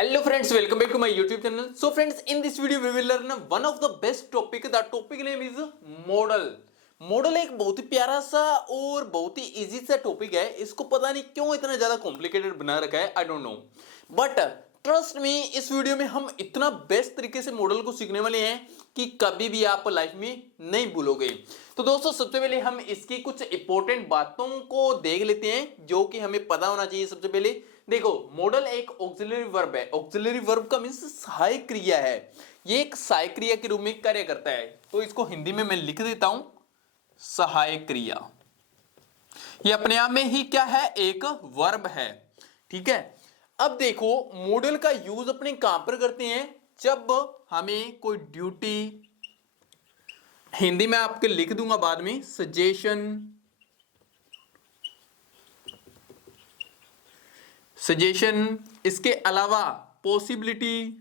Hello friends, welcome back to my YouTube channel. So friends, in this video we will learn one of the best topic. The topic name is model. Model एक बहुत ही प्यारा सा और बहुत ही easy सा topic है. इसको पता नहीं क्यों इतना ज्यादा कॉम्प्लिकेटेड बना रखा है, I don't know. But trust me, इस वीडियो में हम इतना बेस्ट तरीके से मॉडल को सीखने वाले हैं कि कभी भी आप लाइफ में नहीं भूलोगे. तो दोस्तों, सबसे पहले हम इसकी कुछ इंपॉर्टेंट बातों को देख लेते हैं जो कि हमें पता होना चाहिए. सबसे पहले देखो, मॉडल एक ऑक्सिलरी वर्ब है. ऑक्सिलरी वर्ब का मींस सहायक क्रिया है. ये एक सहायक क्रिया के रूप में कार्य करता है. तो इसको हिंदी में मैं लिख देता हूं, सहायक क्रिया. ये अपने आप में ही क्या है, एक वर्ब है. ठीक है. अब देखो, मॉडल का यूज अपने कहां पर करते हैं, जब हमें कोई ड्यूटी, हिंदी में आपके लिख दूंगा बाद में, सजेशन, इसके अलावा पॉसिबिलिटी,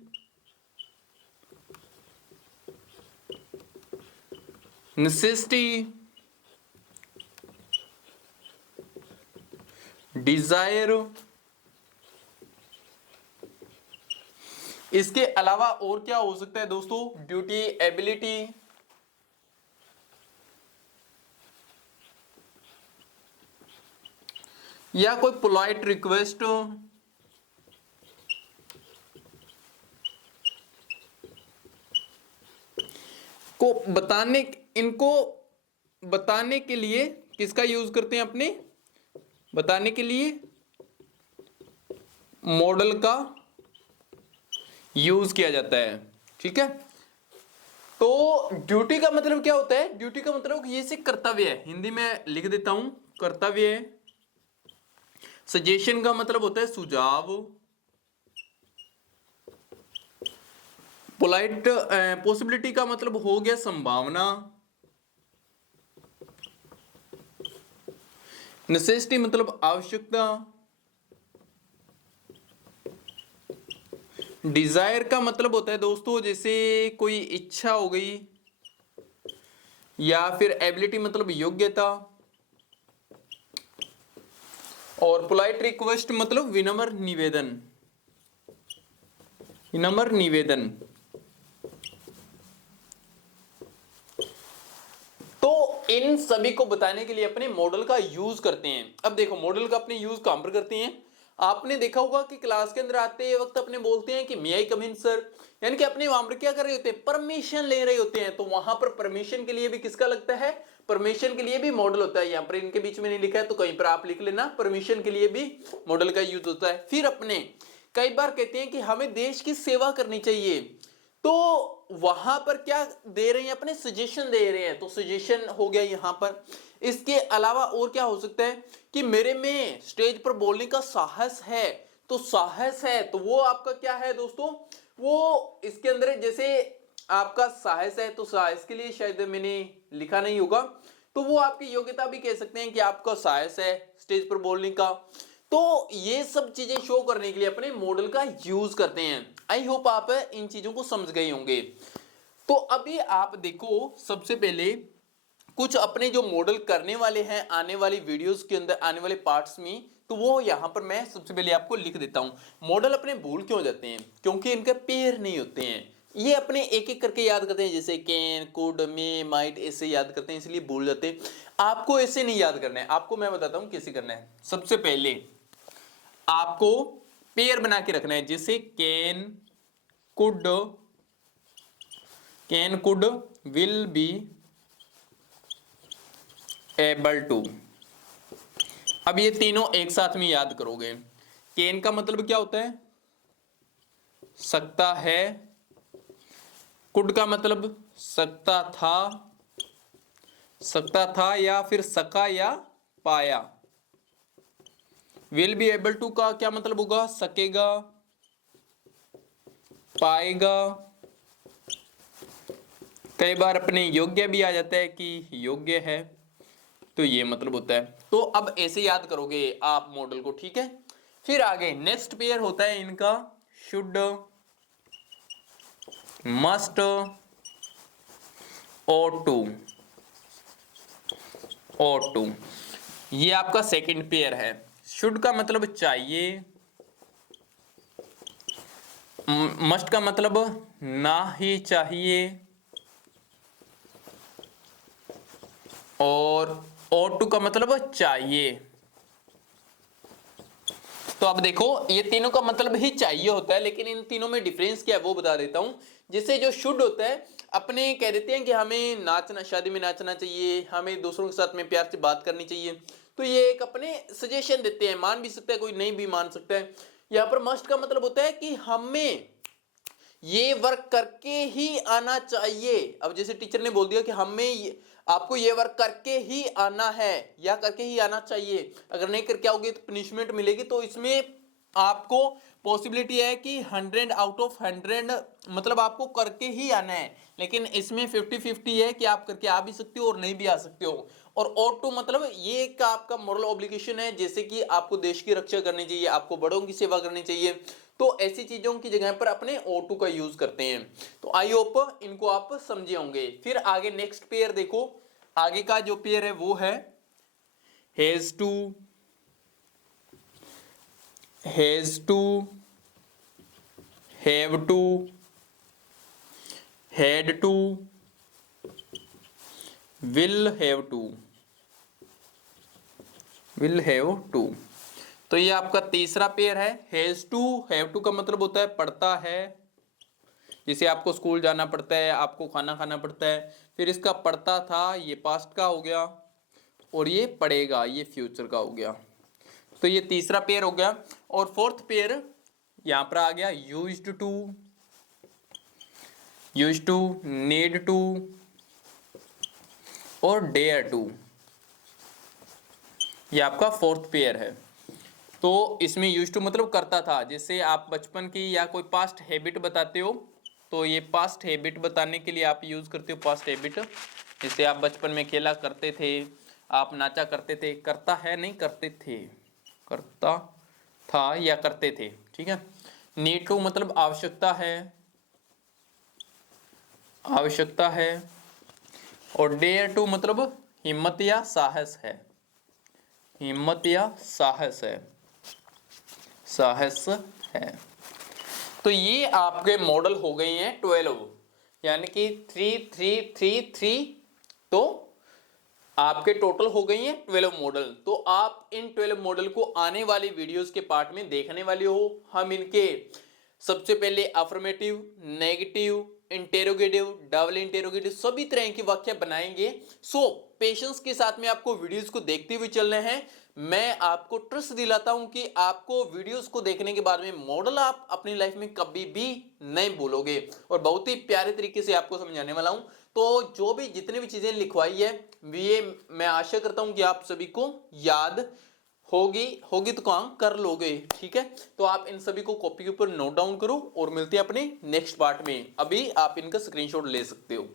नेसेसिटी, डिजायर, इसके अलावा और क्या हो सकता है दोस्तों, ड्यूटी, एबिलिटी, या कोई पोलाइट रिक्वेस्ट को बताने, इनको बताने के लिए किसका यूज करते हैं, अपने बताने के लिए मॉडल का यूज किया जाता है. ठीक है. तो ड्यूटी का मतलब क्या होता है, ड्यूटी का मतलब ये से कर्तव्य है. हिंदी में लिख देता हूं, कर्तव्य है. सजेशन का मतलब होता है सुझाव. पोलाइट पॉसिबिलिटी का मतलब हो गया संभावना. नेसेसिटी मतलब आवश्यकता. डिजायर का मतलब होता है दोस्तों जैसे कोई इच्छा हो गई, या फिर एबिलिटी मतलब योग्यता. और पोलाइट रिक्वेस्ट मतलब विनम्र निवेदन, विनम्र निवेदन. तो इन सभी को बताने के लिए अपने मॉडल का यूज करते हैं. अब देखो, मॉडल का अपने यूज कहां पर करते हैं. आपने देखा होगा कि क्लास के अंदर आते वक्त अपने बोलते हैं कि मे आई कम इन सर, यानी कि अपने वहां पर क्या कर रहे होते हैं, परमिशन ले रहे होते हैं. तो वहां पर परमिशन के लिए भी किसका लगता है, परमिशन के लिए भी मॉडल होता है. यहां पर इनके बीच में नहीं लिखा है तो कहीं पर आप लिख लेना, परमिशन के लिए भी मॉडल का यूज होता है. फिर अपने कई बार कहते हैं कि हमें देश की सेवा करनी चाहिए, तो वहां पर क्या दे रहे हैं, अपने सजेशन दे रहे हैं. तो सजेशन हो गया यहां पर. इसके अलावा और क्या हो सकता है कि मेरे में स्टेज पर बोलने का साहस है. तो साहस है तो वो आपका क्या है दोस्तों, वो इसके अंदर जैसे आपका साहस है, तो साहस के लिए शायद मैंने लिखा नहीं होगा, तो वो आपकी योग्यता भी कह सकते हैं कि आपका साहस है स्टेज पर बोलने का. तो ये सब चीजें शो करने के लिए अपने मॉडल का यूज करते हैं. आई होप आप इन चीजों को समझ गए होंगे. तो अभी आप देखो, सबसे पहले कुछ अपने जो मॉडल करने वाले हैं आने वाली वीडियोस के अंदर, आने वाले पार्ट्स में, तो वो यहां पर मैं सबसे पहले आपको लिख देता हूं. मॉडल अपने भूल क्यों जाते हैं, क्योंकि इनके पेयर नहीं होते हैं. ये अपने एक एक करके याद करते हैं, जैसे कैन, कुड, मे, माइट, ऐसे याद करते हैं, इसलिए भूल जाते हैं. आपको ऐसे नहीं याद करना है. आपको मैं बताता हूं कैसे करना है. सबसे पहले आपको पेयर बना के रखना है, जैसे could can could will be able to. अब ये तीनों एक साथ में याद करोगे. कैन का मतलब क्या होता है, सकता है. कुड का मतलब सकता था या फिर सका या पाया. विल बी एबल टू का क्या मतलब होगा, सकेगा, पाएगा. कई बार अपने योग्य भी आ जाता है कि योग्य है, तो ये मतलब होता है. तो अब ऐसे याद करोगे आप मॉडल को. ठीक है. फिर आगे नेक्स्ट पेयर होता है इनका शुड, मस्ट, ought to. ये आपका सेकंड पेयर है. शुड का मतलब चाहिए, मस्ट का मतलब ना ही चाहिए, और ought to का मतलब चाहिए। तो अब देखो ये तीनों का मतलब ही चाहिए होता है, लेकिन इन तीनों में डिफरेंस क्या है वो बता देता हूं। जैसे जो शुड होता है, अपने कह देते हैं कि हमें नाचना, शादी में नाचना चाहिए, हमें दूसरों के साथ में प्यार से बात करनी चाहिए, तो ये एक अपने सजेशन देते हैं, मान भी सकता है कोई, नहीं भी मान सकता है। यहाँ पर मस्ट का मतलब होता है कि हमें ये वर्क करके ही आना चाहिए। अब जैसे टीचर ने बोल दिया कि आपको ये वर्क करके ही आना है या करके ही आना चाहिए, अगर नहीं करके आओगे तो पनिशमेंट मिलेगी, तो इसमें आपको पॉसिबिलिटी है कि 100 आउट ऑफ 100 मतलब आपको करके ही आना है, लेकिन इसमें 50-50 है कि आप करके आ भी सकते हो और नहीं भी आ सकते हो। और ought to मतलब ये एक आपका मॉरल ऑब्लिगेशन है, जैसे कि आपको देश की रक्षा करनी चाहिए, आपको बड़ों की सेवा करनी चाहिए, तो ऐसी चीजों की जगह पर अपने ought to का यूज करते हैं। तो आई होप इनको आप समझे होंगे। फिर आगे नेक्स्ट पेयर देखो, आगे का जो पेयर है वो है has to, has to, have to, had to, will have to, will have to. तो ये आपका तीसरा पेयर है। हैज टू, हैव टू का मतलब होता है पढ़ता है, जैसे आपको स्कूल जाना पड़ता है, आपको खाना खाना पड़ता है, फिर इसका पढ़ता था ये पास्ट का हो गया, और ये पढ़ेगा ये फ्यूचर का हो गया। तो ये तीसरा पेयर हो गया। और फोर्थ पेयर यहां पर आ गया used to, used to, need to और डेयर टू, ये आपका फोर्थ पेयर है। तो इसमें यूज्ड टू मतलब करता था, जैसे आप बचपन की या कोई पास्ट हैबिट बताते हो, तो ये पास्ट हैबिट बताने के लिए आप यूज करते हो पास्ट हैबिट। जैसे आप बचपन में खेला करते थे, आप नाचा करते थे, करता है नहीं करते थे, करता था या करते थे, ठीक है। नीड टू मतलब आवश्यकता है, आवश्यकता है। और डेयर टू मतलब हिम्मत या साहस है, हिम्मत या साहस है, साहस है। तो ये आपके मॉडल हो गए हैं 12, यानी कि 3 3 3 3, तो आपके टोटल हो गई हैं 12 मॉडल। तो आप इन 12 मॉडल को आने वाली वीडियोस के पार्ट में देखने वाले हो। हम इनके सबसे पहले affirmative, negative, interrogative, double interrogative सभी तरह की वाक्य बनाएंगे। सो पेशेंस के साथ में आपको वीडियोस को देखते हुए चलना है। मैं आपको ट्रस्ट दिलाता हूं कि आपको वीडियोस को देखने के बाद में मॉडल आप अपनी लाइफ में कभी भी नहीं भूलोगे, और बहुत ही प्यारे तरीके से आपको समझाने वाला हूं। तो जो भी जितनी भी चीजें लिखवाई है, ये मैं आशा करता हूं कि आप सभी को याद होगी, होगी तो काम कर लोगे, ठीक है। तो आप इन सभी को कॉपी के ऊपर नोट डाउन करो, और मिलते हैं अपने नेक्स्ट पार्ट में। अभी आप इनका स्क्रीनशॉट ले सकते हो।